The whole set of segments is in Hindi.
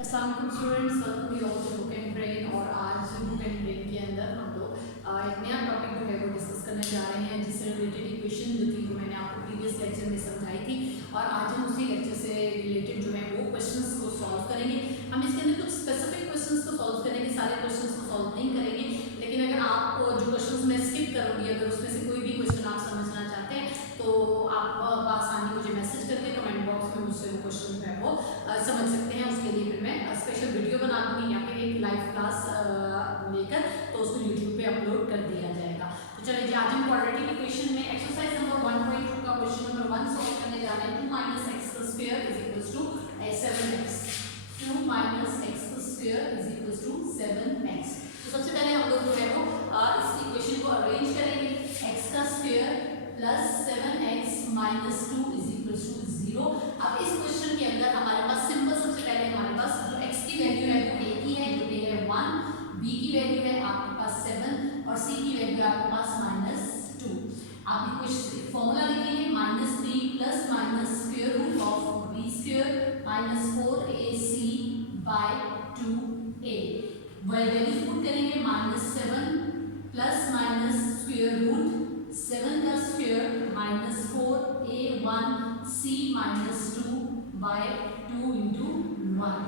अस्सलाम वालेकुम students, welcome you all to book and brain. और आज बुक एंड ब्रेन के अंदर हम लोग एक नया टॉपिक जो है वो डिस्कस करने जा रहे हैं, जिससे रिलेटेड इक्वेशन जो थी वो मैंने आपको प्रीवियस लेक्चर में समझाई थी, और आज हम उसी लेक्चर से रिलेटेड जो है वो क्वेश्चंस को सॉल्व करेंगे। हम इसके अंदर कुछ स्पेसिफिक क्वेश्चंस को सॉल्व करेंगे, सारे क्वेश्चंस को सॉल्व नहीं करेंगे, लेकिन अगर आप जो क्वेश्चंस मैं स्किप करूँगी, अगर उसमें से कोई भी क्वेश्चन आप समझना चाहते हैं तो आप आसानी मुझे मैसेज करके कमेंट बॉक्स में मुझसे वो क्वेश्चन जो है वो समझ सकते हैं। उसके लिए फिर मैं स्पेशल वीडियो बना दूंगी या फिर एक लाइव क्लास लेकर, तो उसको यूट्यूब पे अपलोड कर दिया जाएगा। तो चलिए जी, आज हम क्वाड्रेटिक इक्वेशन में एक्सरसाइज नंबर 1.2 का क्वेश्चन नंबर 1 सॉल्व करने जा रहे हैं। 2 - x² is equals to 7x। 2 - x² is equals to 7x। तो सबसे पहले हम लोग जो है वो इस इक्वेशन को अरेंज करेंगे। x² plus 7x minus 2 is equals to 0। अब इस क्वेश्चन के अंदर हमारे पास सिंपल, सबसे पहले हमारे पास जो x की वैल्यू है वो a की है, जो a है 1, b की वैल्यू है आपके पास 7 और c की वैल्यू आपके पास -2। आप कुछ फॉर्मूला लिखेंगे, -3 plus minus square root of b² minus 4ac by 2a। Values put करेंगे, -7 प्लस माइनस स्क्वायर रूट 7 का square minus 4a1c minus 2 by 2 into 1,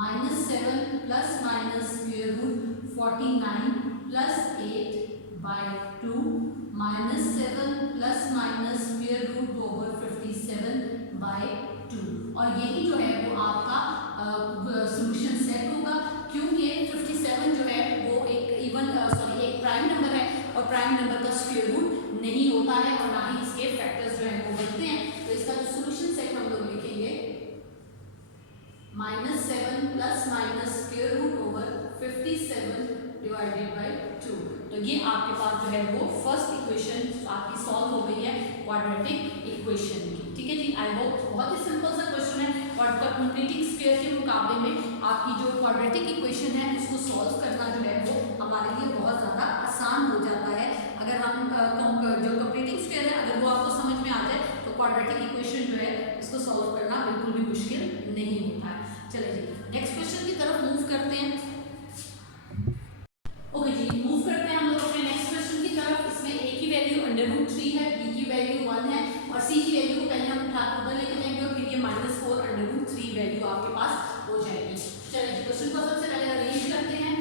-7 plus minus square root 49 plus 8 by 2, -7 plus minus square root over 57 by 2। और यही जो है वो आपका सॉल्यूशन सेट होगा, क्योंकि 57 जो है वो एक प्राइम नंबर है और प्राइम नंबर का स्क्वायर रूट नहीं होता है और ना ही इसके फैक्टर्स जो है वो बनते हैं। तो इसका जो सॉल्यूशन सेट हम लोग लिखेंगे, -7 plus minus square root over 57 divided by 2। तो ये आपके पास जो है वो फर्स्ट इक्वेशन आपकी सॉल्व हो गई है क्वाड्रेटिक इक्वेशन की। ठीक है जी, आई होप बहुत ही सिंपल सा क्वेश्चन है, और कंप्लीटिंग स्क्वायर के मुकाबले में आपकी जो क्वाड्रेटिक इक्वेशन है उसको सॉल्व करना जो है वो हमारे लिए बहुत ज़्यादा आसान हो जाता है। अगर हम जो कंप्लीटिंग स्क्वायर है अगर वो आपको समझ में आ जाए तो क्वाड्रेटिक इक्वेशन जो है उसको सॉल्व करना बिल्कुल भी मुश्किल नहीं होता है। चलिए जी, नेक्स्ट क्वेश्चन की तरफ मूव करते हैं। ओके जी, मूव करते हैं हम लोग अपने नेक्स्ट क्वेश्चन की तरफ। इसमें a की वैल्यू √3 है, b की वैल्यू 1 है और c की वैल्यू को पहले हम उठा कर उधर लेके जाएंगे और फिर ये -4 √3 वैल्यू आपके पास हो जाएगी। चलिए जी, क्वेश्चन को सबसे पहले अरेंज करते हैं।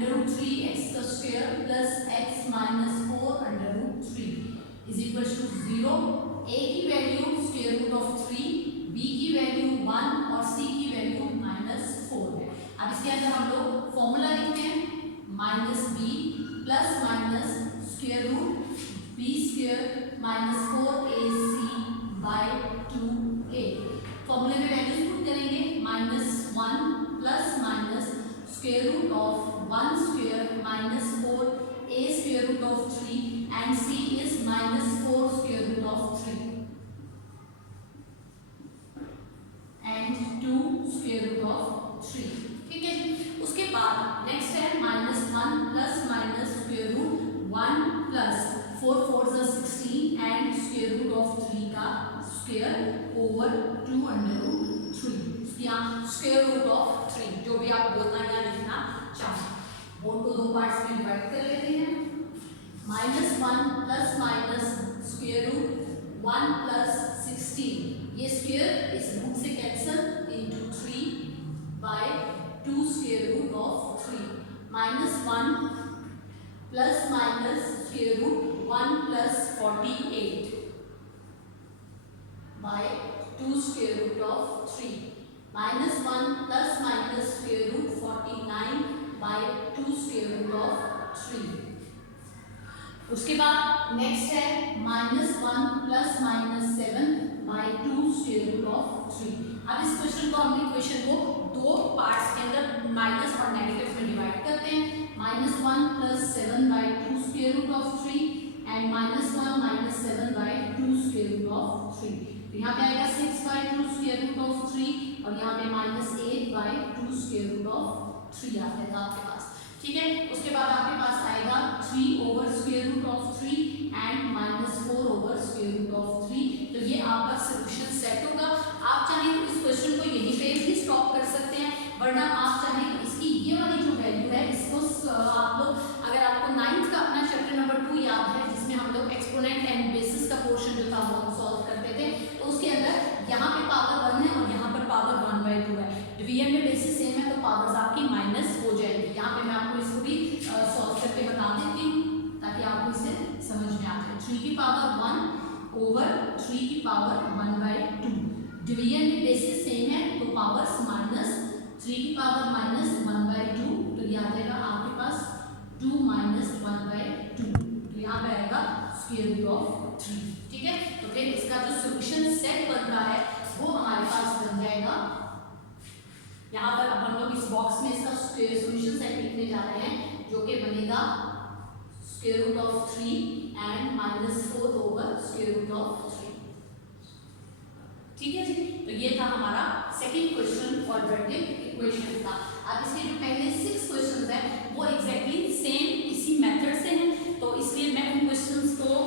√3x² plus x minus 4 √3 is equal to 0। a की value square root of 3, b की वैल्यू 1 और c की वैल्यू -4 है। अब इसके अंदर हम लोग फॉर्मूला लिखते हैं, -b plus minus square root b² minus 4ac by 2a। फॉर्मूले में वैल्यूज पुट करेंगे, -1 plus minus square root of 1² minus 4a square root of 3 and c is -4 square root of 3 and 2 square root of 3। ठीक है जी, उसके बाद नेक्स्ट है -1 plus minus square root 1 plus 4 4 16 and square root of 3 का स्क्वायर ओवर 2 √3। यहाँ स्क्वायर रूट ऑफ 3 जो भी आप बोलना या लिखना चाहें। बोर्ड को दो पार्ट्स में डिवाइड कर लेते हैं। -1 plus minus square root 1 plus 16, ये स्क्वायर इस रूट से cancel into 3 by 2 square root of 3, -1 plus minus square root 1 plus 48 by 2 square root of 3, -1 plus minus square root 49 by 2 square root of 3। उसके बाद नेक्स्ट है -1 plus minus 7 by 2 square root of 3। अब इस क्वेश्चन को हम इक्वेशन को दो पार्ट्स के अंदर माइनस और नेगेटिव में डिवाइड करते हैं। -1 plus 7 by 2 square root of 3 and -1 minus 7 by 2 square root of 3। तो यहाँ पे आएगा 6 बाय 2 स्क्वायर रूट ऑफ 3 और यहाँ पे -8 बाय 2 स्क्वायर रूट ऑफ 3 आ जाएगा आपके पास। ठीक है, उसके बाद आपके पास आएगा 3 over square root of 3 and -4 over square root of 3। तो ये आपका सॉल्यूशन सेट होगा। आप चाहें तो इस क्वेश्चन को यहीं पे भी स्टॉप कर सकते हैं, 3 की पावर 1 ओवर 3 की पावर 1/2। डिवीजन में बेसिस सेम है तो पावर्स माइनस 3 की पावर माइनस 1/2, तो ये आ जाएगा आपके पास 2 माइनस 1/2, तो यहाँ पे आएगा स्क्वायर रूट ऑफ 3। ठीक है, तो फिर इसका जो सोल्यूशन सेट बन रहा है वो हमारे पास बन जाएगा, यहाँ पर अपन लोग इस बॉक्स में इसका सोल्यूशन सेट लिखने जा रहे हैं जो कि बनेगा square root of 3 and -4 over square root of 3। ठीक है जी, तो ये था हमारा सेकंड क्वेश्चन क्वाड्रेटिक इक्वेशन का। अब इसके जो पहले 6 क्वेश्चंस हैं वो एग्जैक्टली सेम इसी मेथड से हैं, तो इसलिए मैं उन क्वेश्चंस को